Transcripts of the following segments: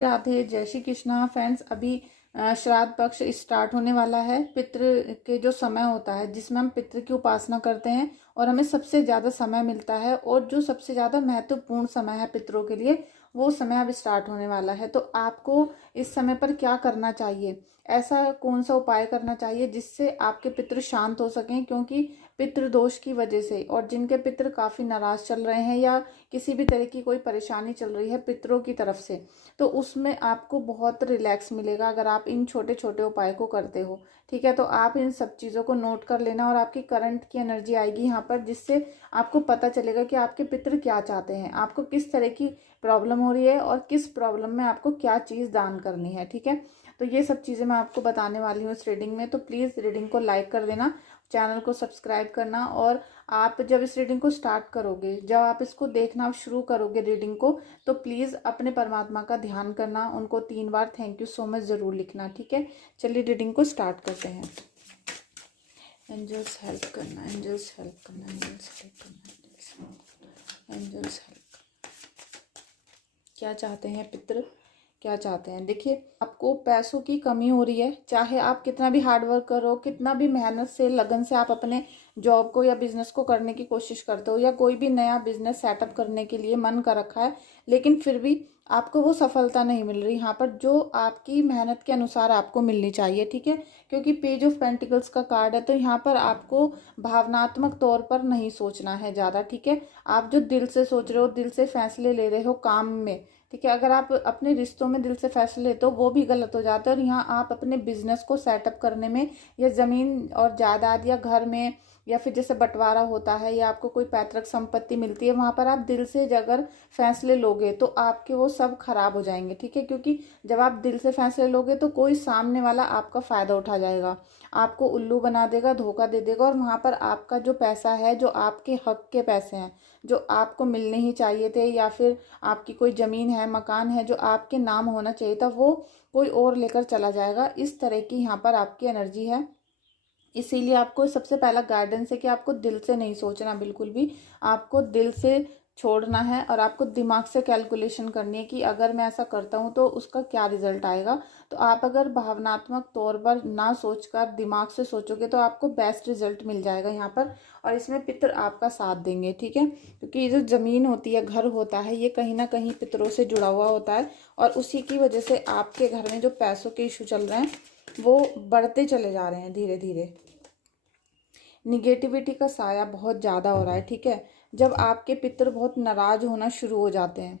राधे, जय श्री कृष्णा फ्रेंड्स। अभी श्राद्ध पक्ष स्टार्ट होने वाला है। पितृ के जो समय होता है जिसमें हम पितृ की उपासना करते हैं और हमें सबसे ज़्यादा समय मिलता है और जो सबसे ज़्यादा महत्वपूर्ण समय है पितरों के लिए, वो समय अब स्टार्ट होने वाला है। तो आपको इस समय पर क्या करना चाहिए, ऐसा कौन सा उपाय करना चाहिए जिससे आपके पितृ शांत हो सकें, क्योंकि पितृदोष की वजह से और जिनके पितृ काफ़ी नाराज चल रहे हैं या किसी भी तरह की कोई परेशानी चल रही है पितरों की तरफ से, तो उसमें आपको बहुत रिलैक्स मिलेगा अगर आप इन छोटे छोटे उपाय को करते हो। ठीक है, तो आप इन सब चीज़ों को नोट कर लेना और आपकी करंट की एनर्जी आएगी यहाँ पर, जिससे आपको पता चलेगा कि आपके पितृ क्या चाहते हैं, आपको किस तरह की प्रॉब्लम हो रही है और किस प्रॉब्लम में आपको क्या चीज़ दान करनी है। ठीक है, तो ये सब चीज़ें मैं आपको बताने वाली हूँ इस रीडिंग में। तो प्लीज़ रीडिंग को लाइक कर देना, चैनल को सब्सक्राइब करना, और आप जब इस रीडिंग को स्टार्ट करोगे, जब आप इसको देखना शुरू करोगे रीडिंग को, तो प्लीज़ अपने परमात्मा का ध्यान करना, उनको 3 बार थैंक यू सो मच ज़रूर लिखना। ठीक है, चलिए रीडिंग को स्टार्ट करते हैं। एंजल्स हेल्प करना, एंजल्स हेल्प करना, एंजल्स हेल्प करना, एंजल्स हेल्प। क्या चाहते हैं पितृ, क्या चाहते हैं? देखिए, आपको पैसों की कमी हो रही है, चाहे आप कितना भी हार्ड वर्क करो, कितना भी मेहनत से लगन से आप अपने जॉब को या बिजनेस को करने की कोशिश करते हो, या कोई भी नया बिजनेस सेटअप करने के लिए मन कर रखा है, लेकिन फिर भी आपको वो सफलता नहीं मिल रही यहाँ पर जो आपकी मेहनत के अनुसार आपको मिलनी चाहिए। ठीक है, क्योंकि पेज ऑफ पेंटिकल्स का कार्ड है, तो यहाँ पर आपको भावनात्मक तौर पर नहीं सोचना है ज़्यादा। ठीक है, आप जो दिल से सोच रहे हो, दिल से फैसले ले रहे हो काम में, ठीक है, अगर आप अपने रिश्तों में दिल से फैसले लेते हो वो भी गलत हो जाता है। और यहाँ आप अपने बिजनेस को सेटअप करने में, या ज़मीन और जायदाद या घर में, या फिर जैसे बंटवारा होता है या आपको कोई पैतृक संपत्ति मिलती है, वहाँ पर आप दिल से अगर फैसले लोगे तो आपके वो सब खराब हो जाएंगे। ठीक है, क्योंकि जब आप दिल से फैसले लोगे तो कोई सामने वाला आपका फ़ायदा उठा जाएगा, आपको उल्लू बना देगा, धोखा दे देगा, और वहाँ पर आपका जो पैसा है, जो आपके हक के पैसे हैं, जो आपको मिलने ही चाहिए थे, या फिर आपकी कोई ज़मीन है, मकान है जो आपके नाम होना चाहिए था, वो कोई और लेकर चला जाएगा। इस तरह की यहाँ पर आपकी एनर्जी है। इसीलिए आपको सबसे पहला गाइडेंस है कि आपको दिल से नहीं सोचना, बिल्कुल भी आपको दिल से छोड़ना है, और आपको दिमाग से कैलकुलेशन करनी है कि अगर मैं ऐसा करता हूँ तो उसका क्या रिजल्ट आएगा। तो आप अगर भावनात्मक तौर पर ना सोचकर दिमाग से सोचोगे तो आपको बेस्ट रिजल्ट मिल जाएगा यहाँ पर, और इसमें पितर आपका साथ देंगे। ठीक है, क्योंकि ये जो ज़मीन होती है, घर होता है, ये कहीं ना कहीं पितरों से जुड़ा हुआ होता है, और उसी की वजह से आपके घर में जो पैसों के इशू चल रहे हैं वो बढ़ते चले जा रहे हैं धीरे धीरे। निगेटिविटी का साया बहुत ज़्यादा हो रहा है। ठीक है, जब आपके पितर बहुत नाराज होना शुरू हो जाते हैं,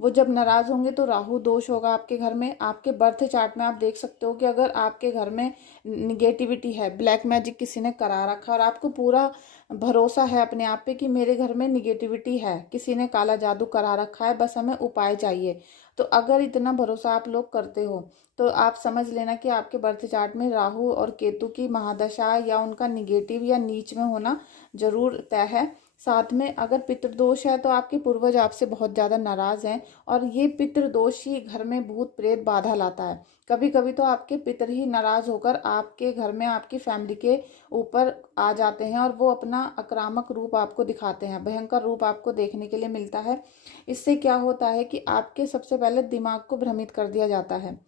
वो जब नाराज होंगे तो राहु दोष होगा आपके घर में। आपके बर्थ चार्ट में आप देख सकते हो कि अगर आपके घर में निगेटिविटी है, ब्लैक मैजिक किसी ने करा रखा, और आपको पूरा भरोसा है अपने आप पे कि मेरे घर में निगेटिविटी है, किसी ने काला जादू करा रखा है, बस हमें उपाय चाहिए, तो अगर इतना भरोसा आप लोग करते हो तो आप समझ लेना कि आपके बर्थ चार्ट में राहु और केतु की महादशा या उनका निगेटिव या नीच में होना जरूर तय है। साथ में अगर पितृदोष है तो आपके पूर्वज आपसे बहुत ज़्यादा नाराज़ हैं, और ये पितृदोष ही घर में भूत प्रेत बाधा लाता है। कभी कभी तो आपके पितर ही नाराज़ होकर आपके घर में आपकी फैमिली के ऊपर आ जाते हैं, और वो अपना आक्रामक रूप आपको दिखाते हैं, भयंकर रूप आपको देखने के लिए मिलता है। इससे क्या होता है कि आपके सबसे पहले दिमाग को भ्रमित कर दिया जाता है।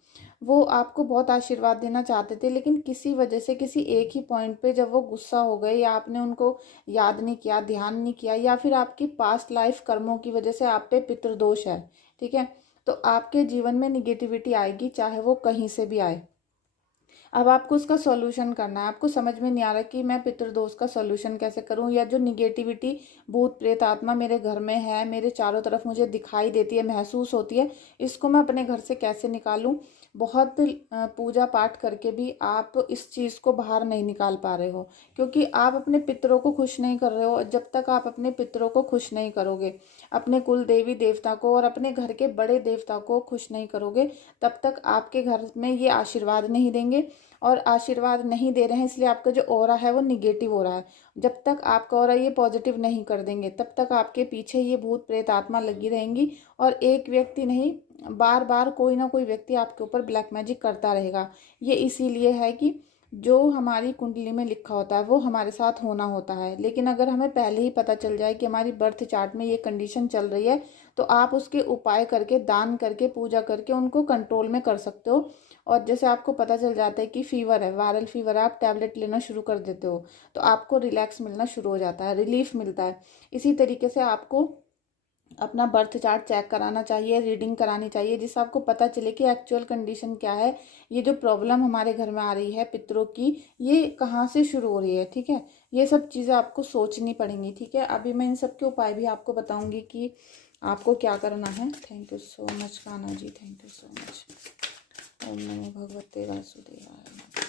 वो आपको बहुत आशीर्वाद देना चाहते थे, लेकिन किसी वजह से किसी एक ही पॉइंट पे जब वो गुस्सा हो गए, या आपने उनको याद नहीं किया, ध्यान नहीं किया, या फिर आपकी पास्ट लाइफ कर्मों की वजह से आप पे पितृदोष है, ठीक है, तो आपके जीवन में निगेटिविटी आएगी, चाहे वो कहीं से भी आए। अब आपको उसका सॉल्यूशन करना है। आपको समझ में नहीं आ रहा कि मैं पितृदोष का सॉल्यूशन कैसे करूं, या जो निगेटिविटी भूत प्रेत आत्मा मेरे घर में है, मेरे चारों तरफ मुझे दिखाई देती है, महसूस होती है, इसको मैं अपने घर से कैसे निकालूं। बहुत पूजा पाठ करके भी आप इस चीज़ को बाहर नहीं निकाल पा रहे हो, क्योंकि आप अपने पितरों को खुश नहीं कर रहे हो। जब तक आप अपने पितरों को खुश नहीं करोगे, अपने कुल देवी देवता को और अपने घर के बड़े देवता को खुश नहीं करोगे, तब तक आपके घर में ये आशीर्वाद नहीं देंगे। और आशीर्वाद नहीं दे रहे हैं इसलिए आपका जो ऑरा है वो निगेटिव हो रहा है। जब तक आपका ऑरा ये पॉजिटिव नहीं कर देंगे, तब तक आपके पीछे ये भूत प्रेत आत्मा लगी रहेंगी, और एक व्यक्ति नहीं, बार बार कोई ना कोई व्यक्ति आपके ऊपर ब्लैक मैजिक करता रहेगा। ये इसीलिए है कि जो हमारी कुंडली में लिखा होता है वो हमारे साथ होना होता है। लेकिन अगर हमें पहले ही पता चल जाए कि हमारी बर्थ चार्ट में ये कंडीशन चल रही है, तो आप उसके उपाय करके, दान करके, पूजा करके उनको कंट्रोल में कर सकते हो। और जैसे आपको पता चल जाता है कि फीवर है, वायरल फीवर है, आप टैबलेट लेना शुरू कर देते हो, तो आपको रिलैक्स मिलना शुरू हो जाता है, रिलीफ मिलता है। इसी तरीके से आपको अपना बर्थ चार्ट चेक कराना चाहिए, रीडिंग करानी चाहिए, जिससे आपको पता चले कि एक्चुअल कंडीशन क्या है। ये जो प्रॉब्लम हमारे घर में आ रही है पितरों की, ये कहाँ से शुरू हो रही है, ठीक है। ये सब चीज़ें आपको सोचनी पड़ेंगी, ठीक है। अभी मैं इन सब के उपाय भी आपको बताऊंगी कि आपको क्या करना है। Thank you so much Kanha ji, thank you so much. ओम नमो भगवते वासुदेवाय नमः।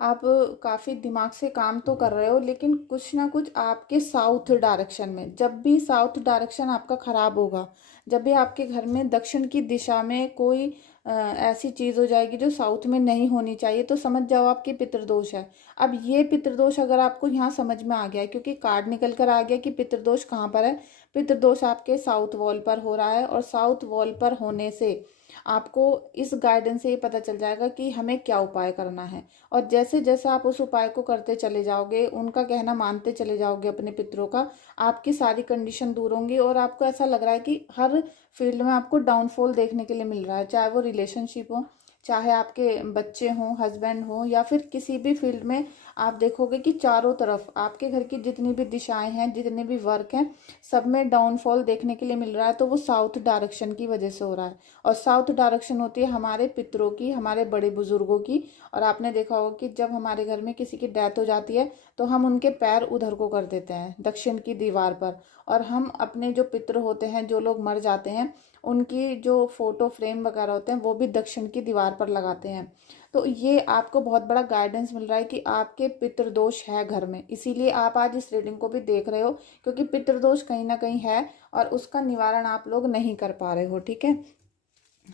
आप काफ़ी दिमाग से काम तो कर रहे हो, लेकिन कुछ ना कुछ आपके साउथ डायरेक्शन में, जब भी साउथ डायरेक्शन आपका ख़राब होगा, जब भी आपके घर में दक्षिण की दिशा में कोई ऐसी चीज़ हो जाएगी जो साउथ में नहीं होनी चाहिए, तो समझ जाओ आपकी पितृदोष है। अब ये पितृदोष अगर आपको यहाँ समझ में आ गया है, क्योंकि कार्ड निकल कर आ गया कि पितृदोष कहाँ पर है। पितृदोष आपके साउथ वॉल पर हो रहा है, और साउथ वॉल पर होने से आपको इस गाइडेंस से ये पता चल जाएगा कि हमें क्या उपाय करना है। और जैसे जैसे आप उस उपाय को करते चले जाओगे, उनका कहना मानते चले जाओगे अपने पितरों का, आपकी सारी कंडीशन दूर होंगी। और आपको ऐसा लग रहा है कि हर फील्ड में आपको डाउनफॉल देखने के लिए मिल रहा है, चाहे वो रिलेशनशिप हो, चाहे आपके बच्चे हों, हस्बैंड हो, या फिर किसी भी फील्ड में आप देखोगे कि चारों तरफ आपके घर की जितनी भी दिशाएं हैं, जितने भी वर्क हैं, सब में डाउनफॉल देखने के लिए मिल रहा है। तो वो साउथ डायरेक्शन की वजह से हो रहा है। और साउथ डायरेक्शन होती है हमारे पितरों की, हमारे बड़े बुजुर्गों की। और आपने देखा होगा कि जब हमारे घर में किसी की डेथ हो जाती है, तो हम उनके पैर उधर को कर देते हैं, दक्षिण की दीवार पर। और हम अपने जो पितर होते हैं, जो लोग मर जाते हैं, उनकी जो फोटो फ्रेम वगैरह होते हैं, वो भी दक्षिण की दीवार पर लगाते हैं। तो ये आपको बहुत बड़ा गाइडेंस मिल रहा है कि आपके पितृदोष है घर में, इसीलिए आप आज इस रीडिंग को भी देख रहे हो, क्योंकि पितृदोष कहीं ना कहीं है और उसका निवारण आप लोग नहीं कर पा रहे हो, ठीक है।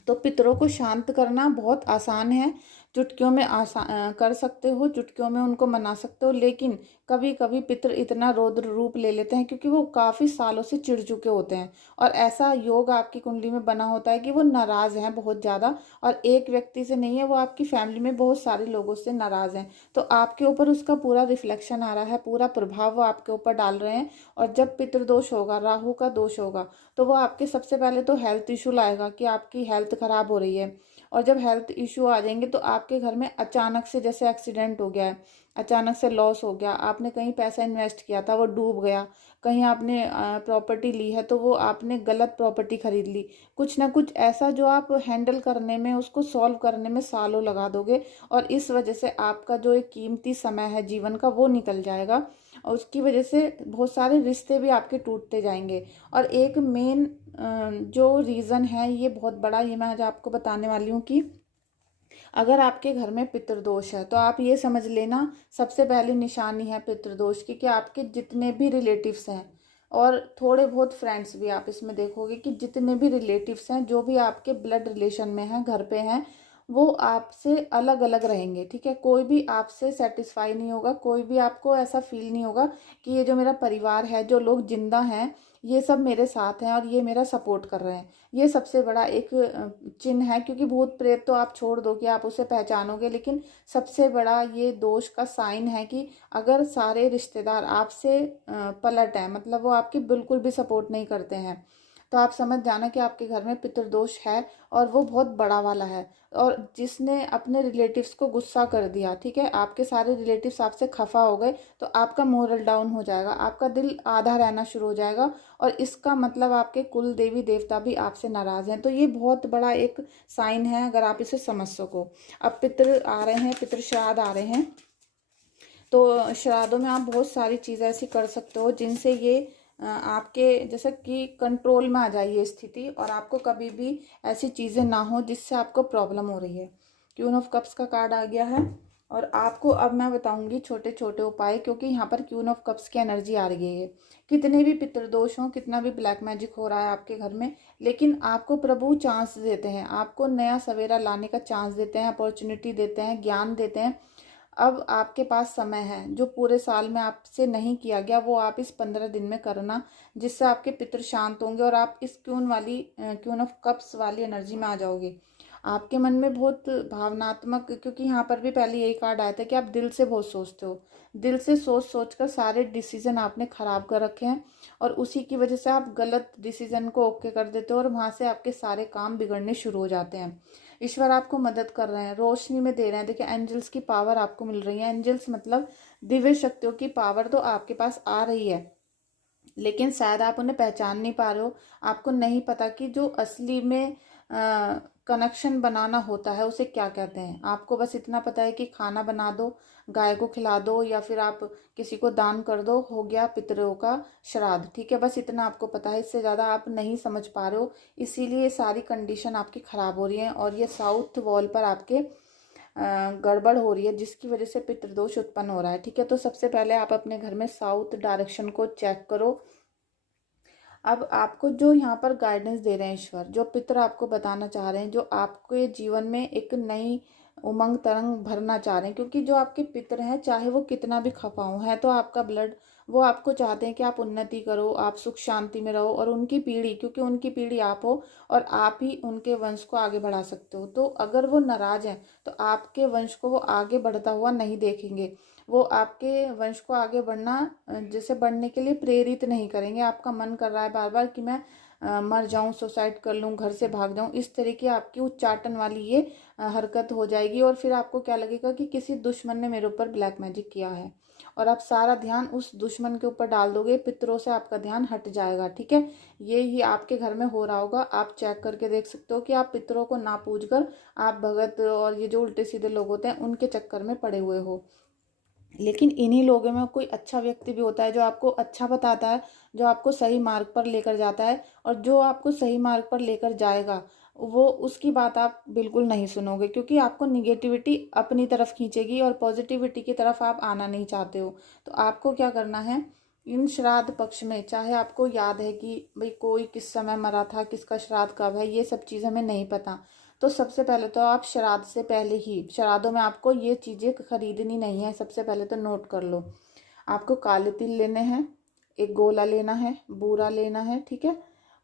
तो पितरों को शांत करना बहुत आसान है, चुटकियों में कर सकते हो, चुटकियों में उनको मना सकते हो। लेकिन कभी कभी पितर इतना रौद्र रूप ले लेते हैं, क्योंकि वो काफ़ी सालों से चिढ़ चुके होते हैं। और ऐसा योग आपकी कुंडली में बना होता है कि वो नाराज़ हैं बहुत ज़्यादा, और एक व्यक्ति से नहीं है, वो आपकी फैमिली में बहुत सारे लोगों से नाराज़ हैं। तो आपके ऊपर उसका पूरा रिफ्लेक्शन आ रहा है, पूरा प्रभाव वो आपके ऊपर डाल रहे हैं। और जब पितृदोष होगा, राहु का दोष होगा, तो वो आपके सबसे पहले तो हेल्थ इशू लाएगा कि आपकी हेल्थ खराब हो रही है। और जब हेल्थ इशू आ जाएंगे, तो आपके घर में अचानक से, जैसे एक्सीडेंट हो गया है, अचानक से लॉस हो गया, आपने कहीं पैसा इन्वेस्ट किया था वो डूब गया, कहीं आपने प्रॉपर्टी ली है तो वो आपने गलत प्रॉपर्टी खरीद ली, कुछ ना कुछ ऐसा जो आप हैंडल करने में, उसको सॉल्व करने में सालों लगा दोगे। और इस वजह से आपका जो एक कीमती समय है जीवन का, वो निकल जाएगा। और उसकी वजह से बहुत सारे रिश्ते भी आपके टूटते जाएंगे। और एक मेन जो रीज़न है, ये बहुत बड़ा, ये मैं आज आपको बताने वाली हूँ कि अगर आपके घर में पितृदोष है, तो आप ये समझ लेना, सबसे पहली निशानी है पितृदोष की कि आपके जितने भी रिलेटिव्स हैं, और थोड़े बहुत फ्रेंड्स भी, आप इसमें देखोगे कि जितने भी रिलेटिव्स हैं, जो भी आपके ब्लड रिलेशन में हैं, घर पे हैं, वो आपसे अलग अलग रहेंगे, ठीक है। कोई भी आपसे सेटिस्फाई नहीं होगा, कोई भी आपको ऐसा फील नहीं होगा कि ये जो मेरा परिवार है, जो लोग जिंदा हैं, ये सब मेरे साथ हैं और ये मेरा सपोर्ट कर रहे हैं। ये सबसे बड़ा एक चिन्ह है, क्योंकि भूत प्रेत तो आप छोड़ दो कि आप उसे पहचानोगे, लेकिन सबसे बड़ा ये दोष का साइन है कि अगर सारे रिश्तेदार आपसे पलट हैं, मतलब वो आपकी बिल्कुल भी सपोर्ट नहीं करते हैं, तो आप समझ जाना कि आपके घर में पितृदोष है, और वो बहुत बड़ा वाला है। और जिसने अपने रिलेटिव्स को गुस्सा कर दिया, ठीक है, आपके सारे रिलेटिव्स आपसे खफा हो गए, तो आपका मोरल डाउन हो जाएगा, आपका दिल आधा रहना शुरू हो जाएगा। और इसका मतलब आपके कुल देवी देवता भी आपसे नाराज हैं। तो ये बहुत बड़ा एक साइन है, अगर आप इसे समझ सको। अब पितृ आ रहे हैं, पितृ श्राद्ध आ रहे हैं, तो श्राद्धों में आप बहुत सारी चीज़ें ऐसी कर सकते हो जिनसे ये आपके जैसे कि कंट्रोल में आ जाए ये स्थिति, और आपको कभी भी ऐसी चीज़ें ना हो जिससे आपको प्रॉब्लम हो रही है। क्वीन ऑफ कप्स का कार्ड आ गया है, और आपको अब मैं बताऊंगी छोटे छोटे उपाय, क्योंकि यहाँ पर क्वीन ऑफ कप्स की एनर्जी आ रही है। कितने भी पितृदोष हो, कितना भी ब्लैक मैजिक हो रहा है आपके घर में, लेकिन आपको प्रभु चांस देते हैं, आपको नया सवेरा लाने का चांस देते हैं, अपॉर्चुनिटी देते हैं, ज्ञान देते हैं। अब आपके पास समय है, जो पूरे साल में आपसे नहीं किया गया वो आप इस 15 दिन में करना, जिससे आपके पितृ शांत होंगे और आप इस क्यून ऑफ कप्स वाली एनर्जी में आ जाओगे। आपके मन में बहुत भावनात्मक, क्योंकि यहाँ पर भी पहले यही कार्ड आया था कि आप दिल से बहुत सोचते हो, दिल से सोच सोच कर सारे डिसीजन आपने खराब कर रखे हैं और उसी की वजह से आप गलत डिसीजन को ओके कर देते हो और वहाँ से आपके सारे काम बिगड़ने शुरू हो जाते हैं। ईश्वर आपको मदद कर रहे हैं, रोशनी में दे रहे हैं। देखिए एंजल्स की पावर आपको मिल रही है। एंजल्स मतलब दिव्य शक्तियों की पावर तो आपके पास आ रही है, लेकिन शायद आप उन्हें पहचान नहीं पा रहे हो। आपको नहीं पता कि जो असली में कनेक्शन बनाना होता है उसे क्या कहते हैं। आपको बस इतना पता है कि खाना बना दो, गाय को खिला दो या फिर आप किसी को दान कर दो, हो गया पितरों का श्राद्ध। ठीक है, बस इतना आपको पता है, इससे ज़्यादा आप नहीं समझ पा रहे हो। इसीलिए ये सारी कंडीशन आपकी ख़राब हो रही है और ये साउथ वॉल पर आपके गड़बड़ हो रही है, जिसकी वजह से पितृदोष उत्पन्न हो रहा है। ठीक है, तो सबसे पहले आप अपने घर में साउथ डायरेक्शन को चेक करो। अब आपको जो यहाँ पर गाइडेंस दे रहे हैं ईश्वर, जो पितर आपको बताना चाह रहे हैं, जो आपके जीवन में एक नई उमंग तरंग भरना चाह रहे हैं, क्योंकि जो आपके पितर हैं चाहे वो कितना भी खफा हो, है तो आपका ब्लड, वो आपको चाहते हैं कि आप उन्नति करो, आप सुख शांति में रहो और उनकी पीढ़ी, क्योंकि उनकी पीढ़ी आप हो और आप ही उनके वंश को आगे बढ़ा सकते हो। तो अगर वो नाराज हैं तो आपके वंश को वो आगे बढ़ता हुआ नहीं देखेंगे, वो आपके वंश को आगे बढ़ना जैसे बढ़ने के लिए प्रेरित नहीं करेंगे। आपका मन कर रहा है बार बार कि मैं मर जाऊं, सुसाइड कर लूं, घर से भाग जाऊं, इस तरह की आपकी उच्चाटन वाली ये हरकत हो जाएगी और फिर आपको क्या लगेगा कि किसी दुश्मन ने मेरे ऊपर ब्लैक मैजिक किया है और आप सारा ध्यान उस दुश्मन के ऊपर डाल दोगे, पितरों से आपका ध्यान हट जाएगा। ठीक है, ये ही आपके घर में हो रहा होगा। आप चेक करके देख सकते हो कि आप पितरों को ना पूछ कर आप भगत और ये जो उल्टे सीधे लोग होते हैं उनके चक्कर में पड़े हुए हो। लेकिन इन्हीं लोगों में कोई अच्छा व्यक्ति भी होता है जो आपको अच्छा बताता है, जो आपको सही मार्ग पर लेकर जाता है, और जो आपको सही मार्ग पर लेकर जाएगा वो उसकी बात आप बिल्कुल नहीं सुनोगे, क्योंकि आपको निगेटिविटी अपनी तरफ खींचेगी और पॉजिटिविटी की तरफ आप आना नहीं चाहते हो। तो आपको क्या करना है, इन श्राद्ध पक्ष में, चाहे आपको याद है कि भाई कोई किस समय मरा था, किसका श्राद्ध कब है, ये सब चीज़ हमें नहीं पता, तो सबसे पहले तो आप श्राद्ध से पहले ही, श्राद्धों में आपको ये चीज़ें खरीदनी नहीं है। सबसे पहले तो नोट कर लो, आपको काले तिल लेने हैं, एक गोला लेना है, बूरा लेना है, ठीक है,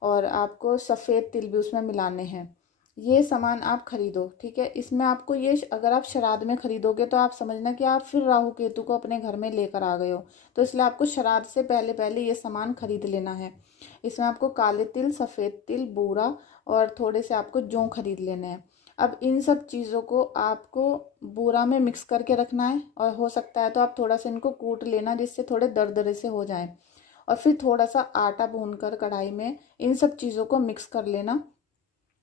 और आपको सफ़ेद तिल भी उसमें मिलाने हैं। ये सामान आप खरीदो। ठीक है, इसमें आपको ये, अगर आप श्राद्ध में खरीदोगे तो आप समझना कि आप फिर राहु केतु को अपने घर में लेकर आ गए हो, तो इसलिए आपको श्राद्ध से पहले पहले ये सामान खरीद लेना है। इसमें आपको काले तिल, सफ़ेद तिल, बूरा और थोड़े से आपको जौ खरीद लेने हैं। अब इन सब चीज़ों को आपको बूरा में मिक्स करके रखना है और हो सकता है तो आप थोड़ा सा इनको कूट लेना, जिससे थोड़े दरदरे से हो जाएं, और फिर थोड़ा सा आटा भूनकर कढ़ाई में इन सब चीज़ों को मिक्स कर लेना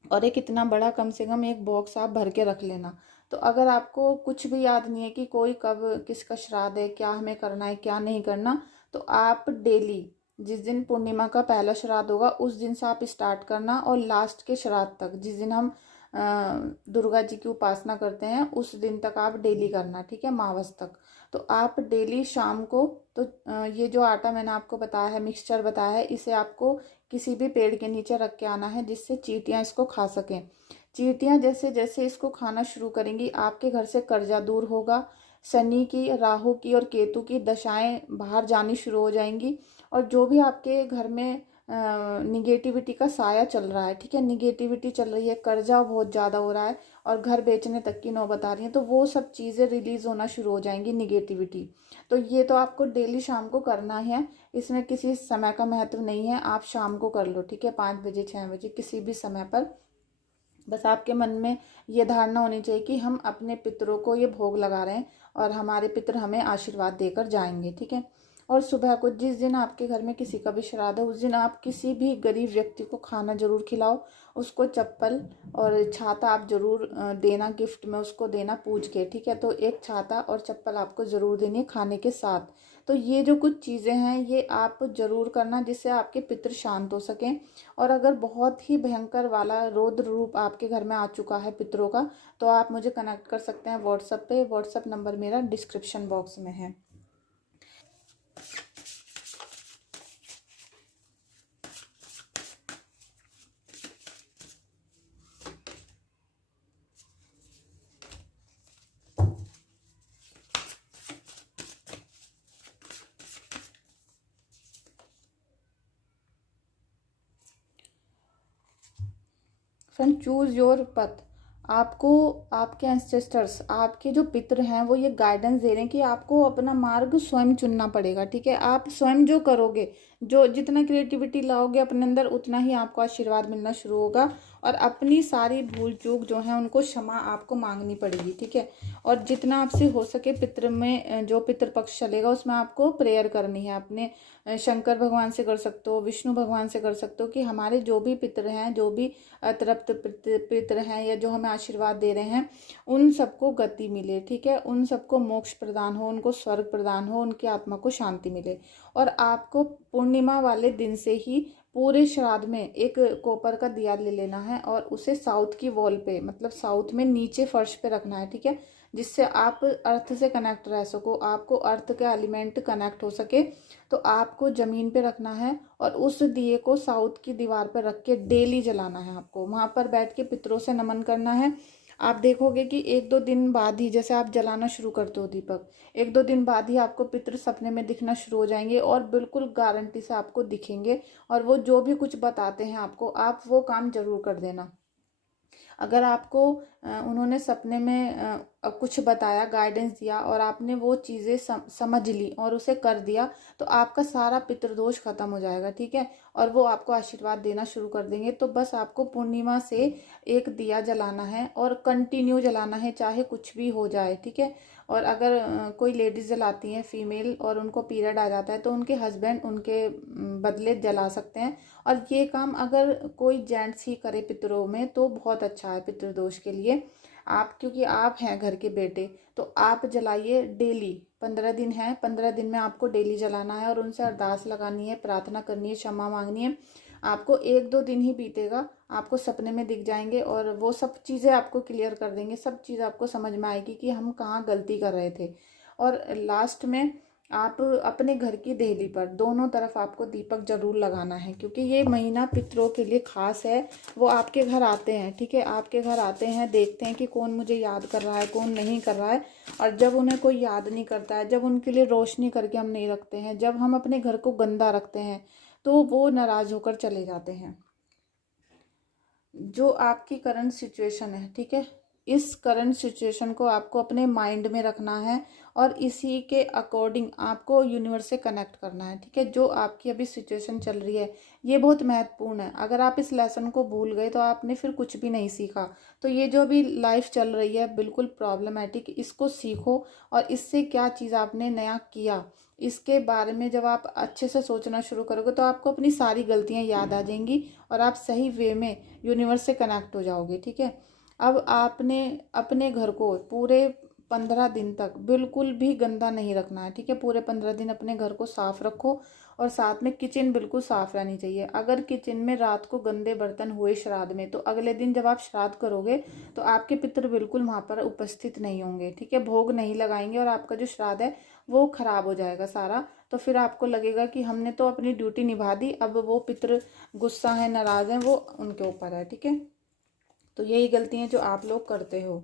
और एक इतना बड़ा, कम से कम एक बॉक्स आप भर के रख लेना। तो अगर आपको कुछ भी याद नहीं है कि कोई कब किसका श्राद्ध है, क्या हमें करना है क्या नहीं करना, तो आप डेली, जिस दिन पूर्णिमा का पहला श्राद्ध होगा उस दिन से आप स्टार्ट करना और लास्ट के श्राद्ध तक, जिस दिन हम दुर्गा जी की उपासना करते हैं उस दिन तक आप डेली करना। ठीक है, मावस तक। तो आप डेली शाम को, तो ये जो आटा मैंने आपको बताया है, मिक्सचर बताया है, इसे आपको किसी भी पेड़ के नीचे रख के आना है, जिससे चींटियां इसको खा सकें। चींटियां जैसे जैसे इसको खाना शुरू करेंगी आपके घर से कर्जा दूर होगा, शनि की, राहु की और केतु की दशाएं बाहर जानी शुरू हो जाएंगी, और जो भी आपके घर में निगेटिविटी का साया चल रहा है, ठीक है, निगेटिविटी चल रही है, कर्जा बहुत ज़्यादा हो रहा है और घर बेचने तक की नौबत आ रही है, तो वो सब चीज़ें रिलीज होना शुरू हो जाएंगी, निगेटिविटी। तो ये तो आपको डेली शाम को करना है, इसमें किसी समय का महत्व नहीं है, आप शाम को कर लो। ठीक है, 5 बजे 6 बजे किसी भी समय पर। बस आपके मन में ये धारणा होनी चाहिए कि हम अपने पितरों को ये भोग लगा रहे हैं और हमारे पितर हमें आशीर्वाद देकर जाएंगे। ठीक है, और सुबह को जिस दिन आपके घर में किसी का भी श्राद्ध है उस दिन आप किसी भी गरीब व्यक्ति को खाना जरूर खिलाओ, उसको चप्पल और छाता आप जरूर देना, गिफ्ट में उसको देना पूज के। ठीक है, तो एक छाता और चप्पल आपको जरूर देनी है खाने के साथ। तो ये जो कुछ चीज़ें हैं ये आप जरूर करना, जिससे आपके पितृ शांत हो सकें। और अगर बहुत ही भयंकर वाला रौद्र रूप आपके घर में आ चुका है पितरों का, तो आप मुझे कनेक्ट कर सकते हैं व्हाट्सएप पे। व्हाट्सएप नंबर मेरा डिस्क्रिप्शन बॉक्स में है। फ्रेंड, चूज योर पथ। आपको आपके एंसेस्टर्स, आपके जो पितृ हैं, वो ये गाइडेंस दे रहे हैं कि आपको अपना मार्ग स्वयं चुनना पड़ेगा। ठीक है, आप स्वयं जो करोगे, जो जितना क्रिएटिविटी लाओगे अपने अंदर, उतना ही आपको आशीर्वाद मिलना शुरू होगा। और अपनी सारी भूल चूक जो है उनको क्षमा आपको मांगनी पड़ेगी। ठीक है, और जितना आपसे हो सके पितृ में, जो पितृ पक्ष चलेगा उसमें आपको प्रेयर करनी है। अपने शंकर भगवान से कर सकते हो, विष्णु भगवान से कर सकते हो कि हमारे जो भी पितृ हैं, जो भी तृप्त पितृ हैं, या जो हमें आशीर्वाद दे रहे हैं, उन सबको गति मिले। ठीक है, उन सबको मोक्ष प्रदान हो, उनको स्वर्ग प्रदान हो, उनकी आत्मा को शांति मिले। और आपको पूर्णिमा वाले दिन से ही पूरे श्राद्ध में एक कॉपर का दिया ले लेना है और उसे साउथ की वॉल पे, मतलब साउथ में नीचे फर्श पे रखना है। ठीक है, जिससे आप अर्थ से कनेक्ट रह सको, आपको अर्थ के एलिमेंट कनेक्ट हो सके। तो आपको ज़मीन पे रखना है और उस दिए को साउथ की दीवार पर रख के डेली जलाना है। आपको वहाँ पर बैठ के पितरों से नमन करना है। आप देखोगे कि 1-2 दिन बाद ही, जैसे आप जलाना शुरू करते हो दीपक, 1-2 दिन बाद ही आपको पितृ सपने में दिखना शुरू हो जाएंगे और बिल्कुल गारंटी से आपको दिखेंगे। और वो जो भी कुछ बताते हैं आपको, आप वो काम जरूर कर देना। अगर आपको उन्होंने सपने में कुछ बताया, गाइडेंस दिया, और आपने वो चीज़ें समझ ली और उसे कर दिया, तो आपका सारा पितृदोष खत्म हो जाएगा। ठीक है, और वो आपको आशीर्वाद देना शुरू कर देंगे। तो बस आपको पूर्णिमा से एक दिया जलाना है और कंटिन्यू जलाना है, चाहे कुछ भी हो जाए। ठीक है, और अगर कोई लेडीज जलाती हैं फीमेल और उनको पीरियड आ जाता है, तो उनके हस्बैंड उनके बदले जला सकते हैं। और ये काम अगर कोई जेंट्स ही करे पितरों में तो बहुत अच्छा है पितृदोष के लिए। आप, क्योंकि आप हैं घर के बेटे, तो आप जलाइए डेली। 15 दिन है, 15 दिन में आपको डेली जलाना है और उनसे अरदास लगानी है, प्रार्थना करनी है, क्षमा मांगनी है। आपको 1-2 दिन ही बीतेगा, आपको सपने में दिख जाएंगे और वो सब चीज़ें आपको क्लियर कर देंगे। सब चीज़ आपको समझ में आएगी कि हम कहाँ गलती कर रहे थे। और लास्ट में आप अपने घर की देहली पर दोनों तरफ आपको दीपक जरूर लगाना है, क्योंकि ये महीना पितरों के लिए खास है। वो आपके घर आते हैं। ठीक है, आपके घर आते हैं, देखते हैं कि कौन मुझे याद कर रहा है, कौन नहीं कर रहा है। और जब उन्हें कोई याद नहीं करता है, जब उनके लिए रोशनी करके हम नहीं रखते हैं, जब हम अपने घर को गंदा रखते हैं, तो वो नाराज होकर चले जाते हैं। जो आपकी करंट सिचुएशन है, ठीक है, इस करंट सिचुएशन को आपको अपने माइंड में रखना है और इसी के अकॉर्डिंग आपको यूनिवर्स से कनेक्ट करना है। ठीक है, जो आपकी अभी सिचुएशन चल रही है ये बहुत महत्वपूर्ण है। अगर आप इस लेसन को भूल गए तो आपने फिर कुछ भी नहीं सीखा। तो ये जो भी लाइफ चल रही है बिल्कुल प्रॉब्लमेटिक, इसको सीखो और इससे क्या चीज़ आपने नया किया, इसके बारे में जब आप अच्छे से सोचना शुरू करोगे तो आपको अपनी सारी गलतियां याद आ जाएंगी और आप सही वे में यूनिवर्स से कनेक्ट हो जाओगे। ठीक है, अब आपने अपने घर को पूरे 15 दिन तक बिल्कुल भी गंदा नहीं रखना है। ठीक है, पूरे 15 दिन अपने घर को साफ रखो और साथ में किचन बिल्कुल साफ रहनी चाहिए। अगर किचन में रात को गंदे बर्तन हुए श्राद्ध में, तो अगले दिन जब आप श्राद्ध करोगे तो आपके पितृ बिल्कुल वहां पर उपस्थित नहीं होंगे। ठीक है, भोग नहीं लगाएंगे और आपका जो श्राद्ध है वो खराब हो जाएगा सारा। तो फिर आपको लगेगा कि हमने तो अपनी ड्यूटी निभा दी, अब वो पितृ गुस्सा है, नाराज है, वो उनके ऊपर है। ठीक है, तो यही गलतियां जो आप लोग करते हो।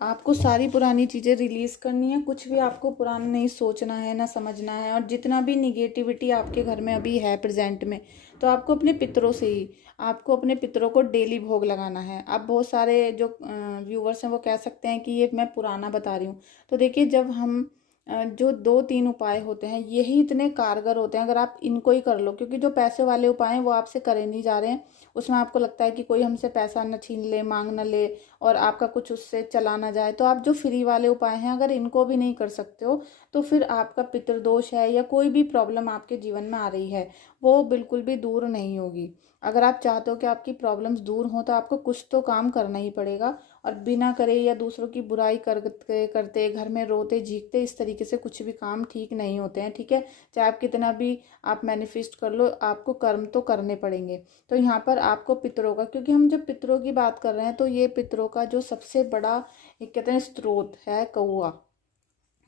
आपको सारी पुरानी चीज़ें रिलीज करनी है, कुछ भी आपको पुराना नहीं सोचना है, ना समझना है। और जितना भी निगेटिविटी आपके घर में अभी है प्रेजेंट में, तो आपको अपने पितरों से ही, आपको अपने पितरों को डेली भोग लगाना है। अब बहुत सारे जो व्यूवर्स हैं वो कह सकते हैं कि ये मैं पुराना बता रही हूँ। तो देखिए, जब हम जो 2-3 उपाय होते हैं यही इतने कारगर होते हैं, अगर आप इनको ही कर लो। क्योंकि जो पैसे वाले उपाय हैं वो आपसे करे नहीं जा रहे हैं, उसमें आपको लगता है कि कोई हमसे पैसा न छीन ले, मांग न ले और आपका कुछ उससे चला ना जाए। तो आप जो फ्री वाले उपाय हैं अगर इनको भी नहीं कर सकते हो, तो फिर आपका पितृदोष है या कोई भी प्रॉब्लम आपके जीवन में आ रही है वो बिल्कुल भी दूर नहीं होगी। अगर आप चाहते हो कि आपकी प्रॉब्लम्स दूर हो तो आपको कुछ तो काम करना ही पड़ेगा। और बिना करे या दूसरों की बुराई करते करते, घर में रोते झीकते, इस तरीके से कुछ भी काम ठीक नहीं होते हैं। ठीक है, चाहे आप कितना भी आप मैनिफेस्ट कर लो, आपको कर्म तो करने पड़ेंगे। तो यहाँ पर आपको पितरों का, क्योंकि हम जब पितरों की बात कर रहे हैं तो ये पितरों का जो सबसे बड़ा एक कहते हैं स्रोत है कौआ।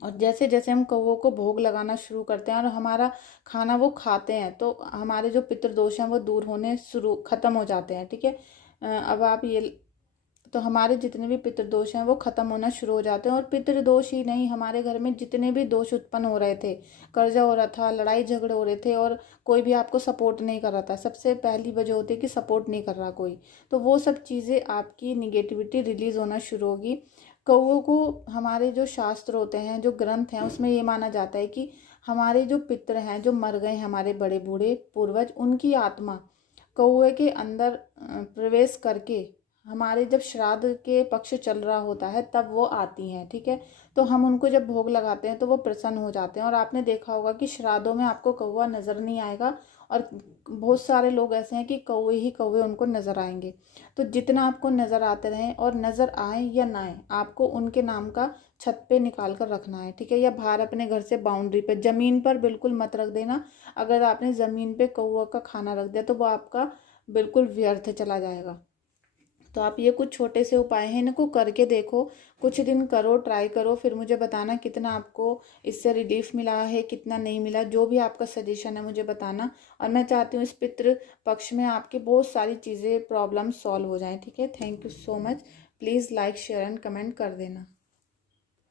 और जैसे जैसे हम कौओं को भोग लगाना शुरू करते हैं और हमारा खाना वो खाते हैं, तो हमारे जो पितृदोष हैं वो दूर होने शुरू खत्म हो जाते हैं। ठीक है, अब आप ये तो हमारे जितने भी पितृदोष हैं वो ख़त्म होना शुरू हो जाते हैं। और पितृदोष ही नहीं, हमारे घर में जितने भी दोष उत्पन्न हो रहे थे, कर्जा हो रहा था, लड़ाई झगड़े हो रहे थे और कोई भी आपको सपोर्ट नहीं कर रहा था, सबसे पहली वजह होती है कि सपोर्ट नहीं कर रहा कोई, तो वो सब चीज़ें आपकी निगेटिविटी रिलीज़ होना शुरू होगी। कौओं को हमारे जो शास्त्र होते हैं, जो ग्रंथ हैं, उसमें ये माना जाता है कि हमारे जो पितर हैं, जो मर गए हमारे बड़े बूढ़े पूर्वज, उनकी आत्मा कौए के अंदर प्रवेश करके हमारे जब श्राद्ध के पक्ष चल रहा होता है तब वो आती हैं, ठीक है। तो हम उनको जब भोग लगाते हैं तो वो प्रसन्न हो जाते हैं। और आपने देखा होगा कि श्राद्धों में आपको कौवा नज़र नहीं आएगा और बहुत सारे लोग ऐसे हैं कि कौवे ही कौवे उनको नज़र आएंगे। तो जितना आपको नज़र आते रहें, और नज़र आए या ना आए, आपको उनके नाम का छत पे निकाल कर रखना है, ठीक है, या बाहर अपने घर से बाउंड्री पे, ज़मीन पर बिल्कुल मत रख देना। अगर आपने ज़मीन पे कौवा का खाना रख दिया तो वो आपका बिल्कुल व्यर्थ चला जाएगा। तो आप ये कुछ छोटे से उपाय हैं, इनको करके देखो, कुछ दिन करो, ट्राई करो, फिर मुझे बताना कितना आपको इससे रिलीफ मिला है, कितना नहीं मिला। जो भी आपका सजेशन है मुझे बताना। और मैं चाहती हूँ इस पितृ पक्ष में आपकी बहुत सारी चीज़ें, प्रॉब्लम सॉल्व हो जाएं, ठीक है। Thank you so much. Please like, share and comment कर देना।